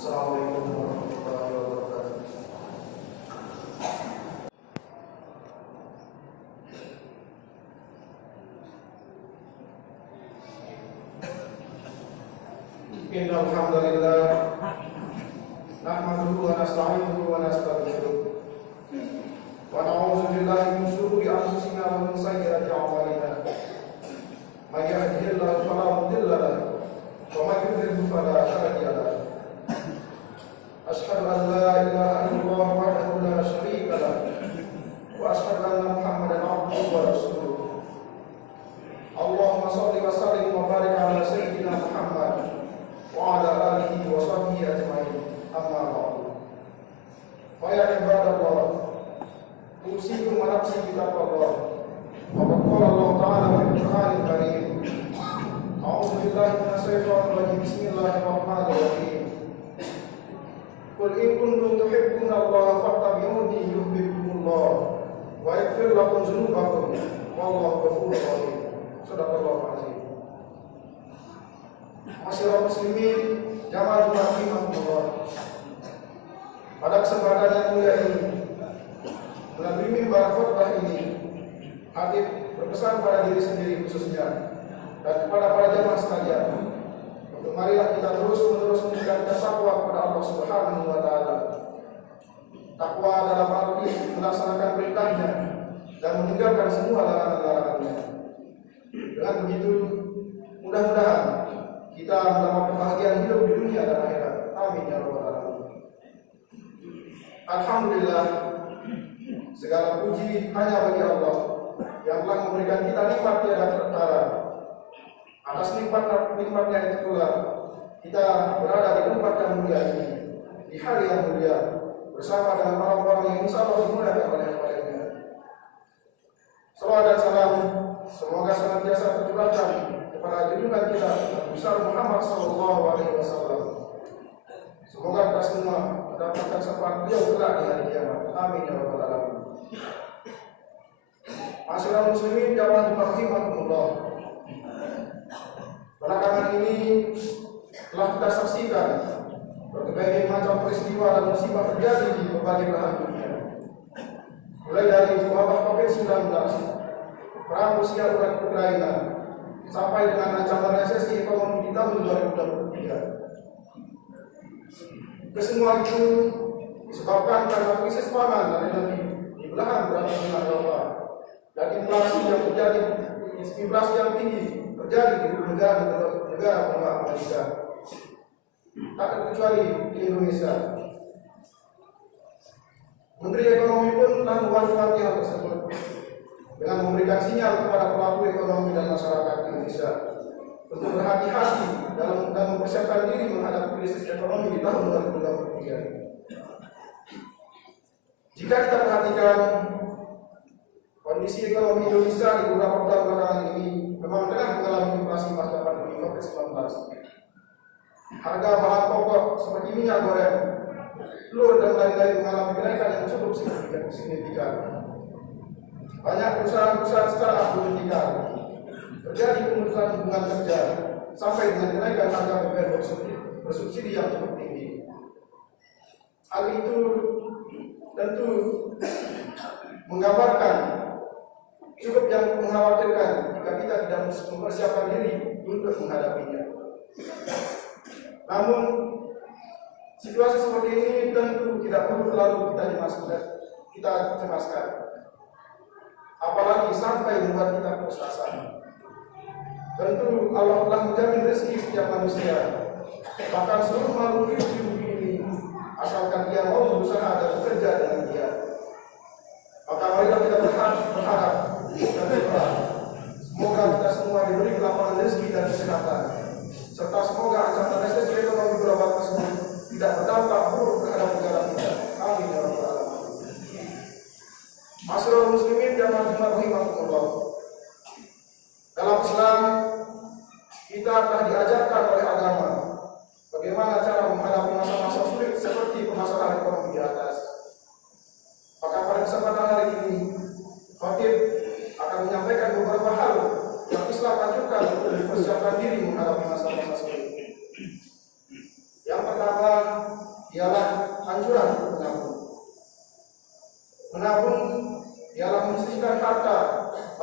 Assalamualaikum warahmatullahi wabarakatuh. Innal hamdalillah nahmaduhu wa nasta'inuhu wa nastaghfiruh wa na'udzu billahi min shururi anfusina wa min sayyiati a'malina. May yahdihillahu fala mudilla lahu wa may yudlil fala hadiya lahu. Asyhadu an la ilaha illallah wahdahu la syarika lahu wa asyhadu anna Muhammadan abduhu wa rasuluh. Allahumma shalli wa sallim wa barik ala sayyidina Muhammad wa ala alihi wa sahbihi ajma'in. Amma ba'du. Fa ya ibadallah, usikum wa nafsi bi taqwallah. Wa qala Allah ta'ala fil Qur'anil Karim. A'udzu billahi minasy syaithanir rajim. Bismillahirrahmanirrahim. Qul in kuntum tuhibbuna Allah fattabi'uni yuhibbukumullah wa yaghfir lakum dzunubakum wallahu ghafurur rahim. Shadaqallahu azim. Masyarakat muslimin jamaah Jumat rahimahumullah. Pada kesempatan yang mulia ini, melalui mimbar khutbah ini, Habib berpesan pada diri sendiri khususnya dan kepada para jamaah sekalian untuk marilah kita terus-menerus meningkatkan takwa kepada Allah Subhanahu wa taala. Takwa dalam arti melaksanakan perintahnya dan meninggalkan semua larangan-larangannya. Dengan begitu, mudah-mudahan kita mendapat kebahagiaan hidup di dunia dan akhirat. Amin ya rabbal alamin. Alhamdulillah, segala puji hanya bagi Allah yang telah memberikan kita nikmat tiada tertara. Atas nikmatnya itu pula kita berada di tempat yang mulia ini, di hari yang mulia, bersama dengan orang-orang yang insya Allah dimuliakan oleh Tuhannya. Salawat dan salam semoga senantiasa tercurahkan kepada junjungan kita Nabi besar Muhammad sallallahu alaihi wasallam. Semoga kita semua mendapatkan syafaat beliau kelak di hari kiamat. Amin ya rabbal alamin. Masyarakat muslimin jamaah Jumat rahimahumullah. Belakangan ini telah kita saksikan berbagai macam peristiwa dan musibah terjadi di berbagai belahan dunia. Mulai dari wabah COVID-19, perang Rusia Ukraina, sampai dengan ancaman resesi ekonomi di tahun 2023. Kesemua itu disebabkan karena krisis pangan dan energi di belahan Eropa dan inflasi yang terjadi, inflasi yang tinggi terjadi di negara pengguna Amerika, tak terkecuali di Indonesia. Menteri Ekonomi pun telah mewanti-wanti hal tersebut dengan memberikan sinyal kepada pelaku ekonomi dan masyarakat Indonesia untuk berhati-hati dalam mempersiapkan diri menghadapi krisis ekonomi di tahun 2023. Jika kita perhatikan kondisi ekonomi Indonesia di beberapa bulan belakangan ini memang tengah mengalami inflasi pasca pandemi COVID-19. Harga bahan pokok seperti minyak goreng, telur dan lain-lain mengalami kenaikan yang cukup signifikan. Banyak perusahaan-perusahaan startup dihentikan, terjadi pemutusan hubungan kerja, sampai dengan kenaikan harga BBM bersubsidi yang cukup tinggi. Hal itu tentu menggambarkan cukup yang mengkhawatirkan jika kita tidak mempersiapkan diri untuk menghadapinya. Namun situasi seperti ini tentu tidak perlu terlalu kita cemaskan, apalagi sampai membuat kita putus asa. Tentu Allah telah menjamin rezeki setiap manusia, bahkan seluruh makhluk hidup di bumi ini, asalkan dia mau berusaha dan bekerja dengan giat. Maka marilah kita berharap dan berdoa semoga kita semua diberi kelapangan rezeki dan kesehatan, serta semoga ancaman resesi ekonomi global tersebut tidak berdampak buruk terhadap negara kita. Amin ya rabbal alamin. Masyarakat muslimin jamaah Jumat rahimahumullah. Dalam Islam kita telah diajarkan oleh agama bagaimana cara menghadapi masa-masa sulit seperti permasalahan ekonomi di atas. Maka pada kesempatan hari ini, Khatib akan menyampaikan beberapa hal yang Islam anjurkan untuk mempersiapkan diri menghadapi masa-masa sulit. Yang pertama,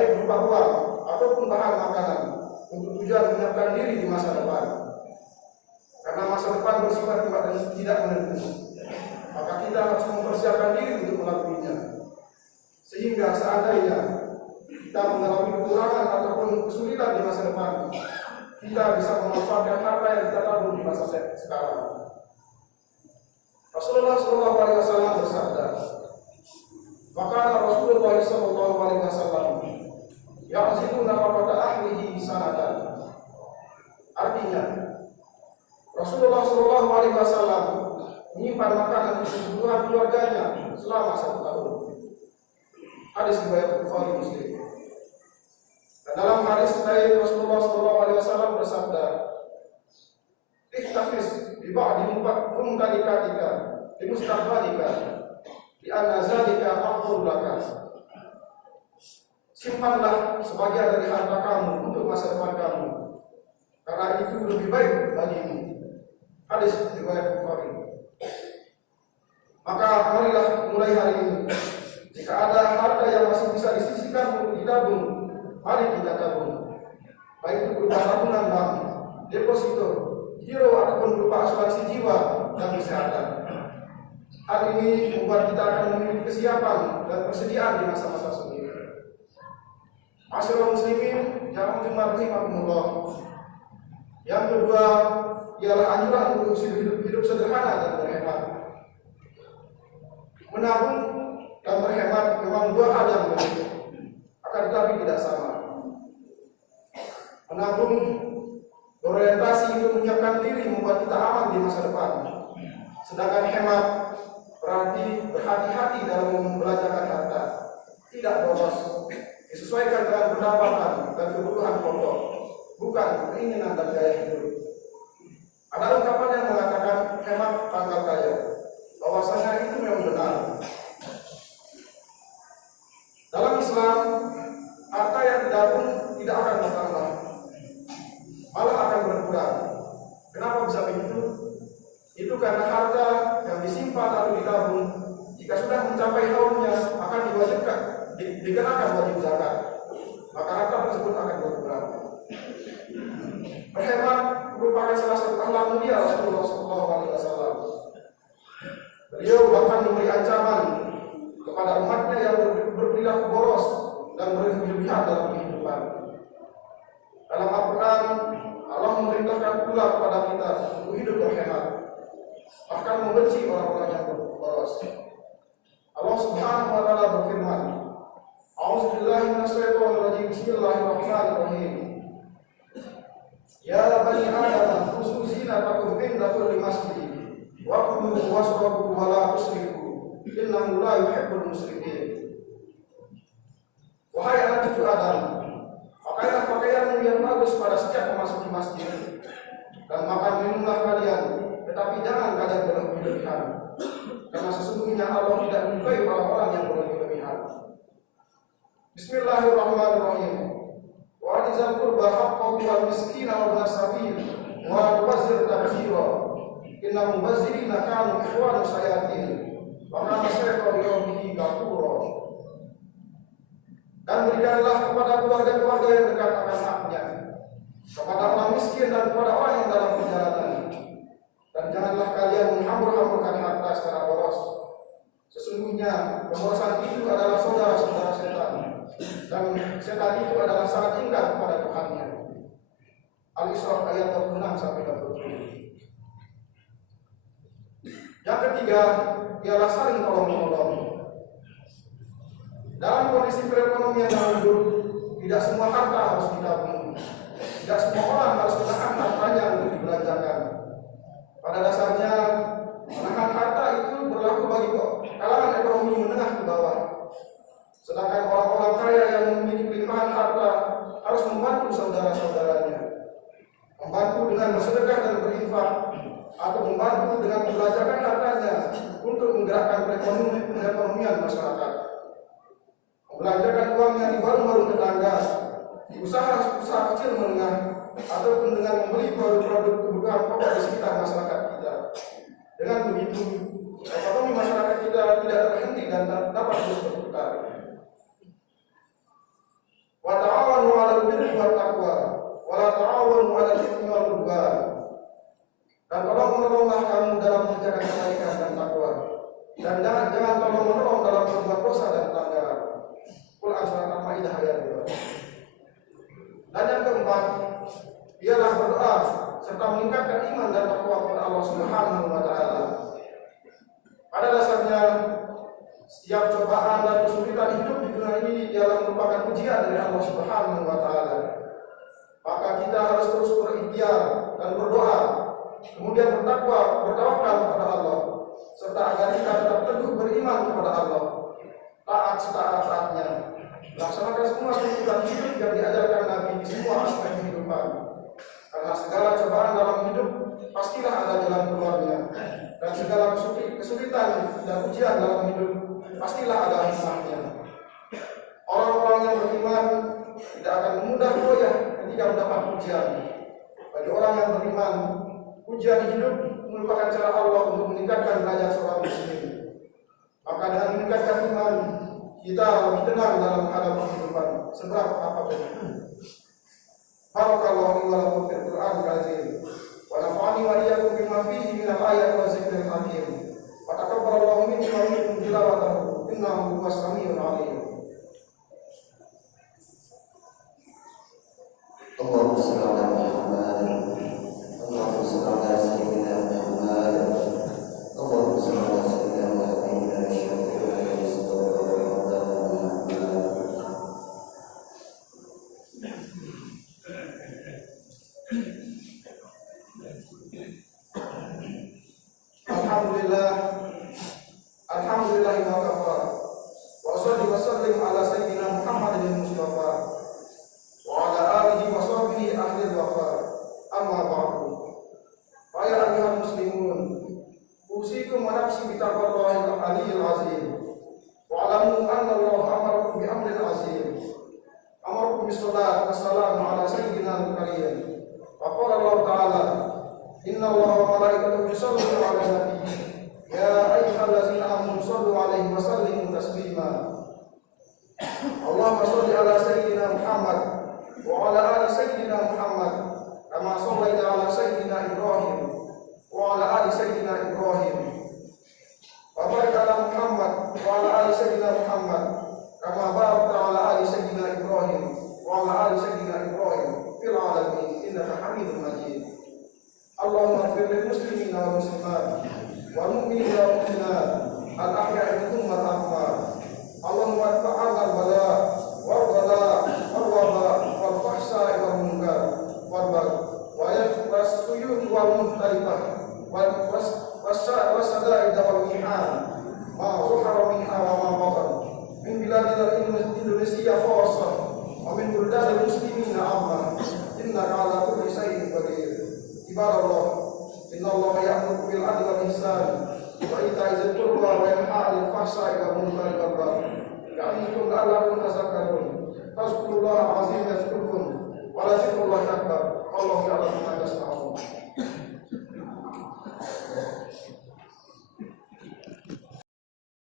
baik berupa uang ataupun bahan makanan untuk tujuan menyiapkan diri di masa depan. Karena masa depan bersifat tidak menentu, maka kita harus mempersiapkan diri untuk melaluinya. Sehingga seandainya kita mengalami kekurangan ataupun kesulitan di masa depan, kita bisa memanfaatkan harta yang kita tabung di masa sekarang. Rasulullah SAW bersabda, maka Rasulullah SAW ya'zidu nafaqata ahlihi sanatan. Artinya, Rasulullah SAW menyimpan makanan untuk kebutuhan keluarganya selama 1 tahun. Hadis riwayat Bukhari Muslim. Dan dalam hadis lain Rasulullah SAW bersabda, "Ihtafis bi ba'di mumtalikatika li mustaqbalika li anna zalika afdal laka." Simpanlah sebagian dari harta kamu untuk masa depan kamu, karena itu lebih baik bagimu. Hadis riwayat Bukhari. Maka marilah mulai hari ini, jika ada harta yang masih bisa disisihkan untuk ditabung, mari kita tabung. Baik itu berupa tabungan bank, deposito, giro ataupun berupa asuransi jiwa dan kesehatan. Hal ini membuat kita akan memiliki kesiapan dan persediaan di masa-masa sulit. Masyarakat muslimin yang Jumat rahimahumullah. Yang kedua ialah anjuran untuk hidup sederhana dan berhemat. Menabung dan berhemat memang dua hal yang berbeda, akan tetapi tidak sama. Menabung berorientasi untuk menyiapkan diri membuat kita aman di masa depan. Sedangkan hemat berarti berhati-hati dalam membelanjakan harta, tidak boros, disesuaikan dengan pendapatan dan kebutuhan pokok, bukan keinginan dan gaya hidup. Ada ungkapan yang mengatakan hemat pangkal kaya, bahwasanya itu memang benar. Dalam Islam, harta yang ditabung tidak akan bertambah, malah akan berkurang. Kenapa bisa begitu? Itu karena harta yang disimpan atau ditabung, jika sudah mencapai haulnya, akan diwajibkan dikenakan wajib zakat, maka harta tersebut akan berkurang. Berhemat merupakan salah satu akhlak mulia Rasulullah SAW. Beliau bahkan memberi ancaman kepada umatnya yang berperilaku boros dan berlebihan dalam kehidupan. Dalam Al-Quran, Allah memerintahkan pula kepada kita untuk hidup berhemat, bahkan membenci orang-orang yang boros. Allah Subhanahu wa Ta'ala berfirman, A'udzubillahi minasyaitonirrajim. Bismillahirrahmanirrahim. Ya bani Adam, khusu zinatakum inda kulli masjid, wa kulu washrabu wa la tusrifu, innahu la yuhibbul musrifin. Wahai anak cucu Adam, pakailah pakaianmu yang bagus pada setiap memasuki masjid, dan makan minumlah kalian, tetapi jangan kalian berlebihan, karena sesungguhnya Allah tidak menyukai orang-orang yang berlebihan. Bismillahirrahmanirrahim. Wa atizal qurba haqqahu wal miskina wa ibnas sabil wa tubazzir tabzira. Innal mubazzirina kanu ikhwana syayatin wa kana syaitanu yawmihi kafura. Dan berikanlah kepada keluarga-keluarga yang dekat akan haknya, kepada orang miskin dan kepada orang yang dalam perjalanan. Dan janganlah kalian menghambur-hamburkan harta secara boros. Sesungguhnya pemborosan itu adalah saudara-saudara setan, dan setan itu adalah sangat ingkar kepada Tuhannya. Al-Isra ayat 26 sampai 27. Yang ketiga ialah saling tolong-menolong. Dalam kondisi perekonomian yang buruk, tidak semua harta harus ditabung, tidak semua orang harus menahan hartanya untuk dibelanjakan. Pada dasarnya, menahan harta itu berlaku bagi kalangan ekonomi menengah ke bawah. Sedangkan orang-orang kaya yang memiliki limpahan harta harus membantu saudara-saudaranya, membantu dengan bersedekah dan berinfak, atau membantu dengan membelanjakan hartanya untuk menggerakkan perekonomian masyarakat. Membelanjakan uangnya di warung-warung tetangga, di usaha-usaha kecil menengah, ataupun dengan membeli produk-produk kebutuhan pokok di sekitar masyarakat kita. Dengan begitu, ekonomi masyarakat kita tidak terhenti dan dapat terus berputar. wala ta'awanu 'alal itsmi wal 'udwan. Dan tolong-menolonglah kamu dalam mengerjakan kebaikan dan takwa. Dan jangan tolong-menolong dalam berbuat dosa dan pelanggaran. Quran surat Al-Maidah ayat 2. Dan yang keempat, ialah berdoa serta meningkatkan iman dan takwa kepada Allah Subhanahu wa taala. Pada dasarnya, setiap cobaan dan kesulitan hidup di dunia ini ialah merupakan ujian dari Allah Subhanahu wa taala. Maka kita harus terus berikhtiar dan berdoa, kemudian bertawakal kepada Allah, serta agar kita tetap teguh beriman kepada Allah, taat setaat-taatnya, laksanakan semua tuntunan hidup yang diajarkan Nabi di semua aspek kehidupan. Karena segala cobaan dalam hidup pastilah ada jalan keluarnya, dan segala kesulitan dan ujian dalam hidup pastilah ada hikmahnya. Orang-orang yang beriman tidak akan mudah goyah ketika mendapat ujian. Bagi orang yang beriman, ujian hidup merupakan cara Allah untuk meningkatkan derajat seorang muslim. Maka dengan meningkatkan iman, kita lebih tenang dalam menghadapi kehidupan seberat apapun. Barakallahu li wa lakum fil Qur'anil azim. Wa nafa'ani wa iyyakum bima fihi minal ayati wa zikril hakim. Wa taqabbalallahu minni wa minkum tilawatahu innahu huwas samiul 'alim. Allahumma shalli ala Muhammad. Allahumma shalli ala sayyidina Muhammad. Allahumma shalli ala sayyidina Muhammad. Alhamdulillah wa kafa. Wa shalli wa sallim ala sayyidina Muhammadin Mustafa wa ala alihi wa sahbihi ahli wafa. Amma ba'du. Fa ya ayyuhal muslimun, usikum wa nafsi bi taqwallahil aliyyil azim. Wa alamu anna Allah amarakum bi amrin azim. Amarakum bis salat wa salamu ala sayyidina al-karim. Wa qala Allah ta'ala, inna Allah wa malaikatahu yusalluna 'alan nabi. Ya ayyuhallazina amanu shallu 'alaihi wa sallimu taslima. Allahumma shalli ala sayyidina Muhammad wa ala ali sayyidina Muhammad kama shallaita ala sayyidina Ibrahim wa ala ali sayyidina Ibrahim. Wa barik ala Muhammad wa ala ali sayyidina Muhammad kama barakta ala ali sayyidina Ibrahim wa ala ali sayyidina Ibrahim fil 'alamin innaka Hamidum Majid. Allahumma ighfir lil muslimina wal muslimat wal mu'minina wal mu'minat al ahya'i minhum wal amwat. Allahumma ta'ala al bala wal bala wal waba wal fahsai wal munkar wal bagh wa yafras tuyur wal muhtalifah wal wasadaid wal mihan ma zuhara minha wa ma batan min biladil Indonesia khassah wa min buldanil muslimin amma innaka ala kulli shay'in qadir. Ibadallah, innallaha ya'muru bil 'adli wal ihsan wa ita'i dzil qurba wa yanha 'anil fahsai wal munkari wal baghi. Ya'idukum la'allakum tadhakkarun. Fazkurullaha 'azim yazkurkum wa la dzikrullahi akbar. Allahu ya'lamu ma tasna'un.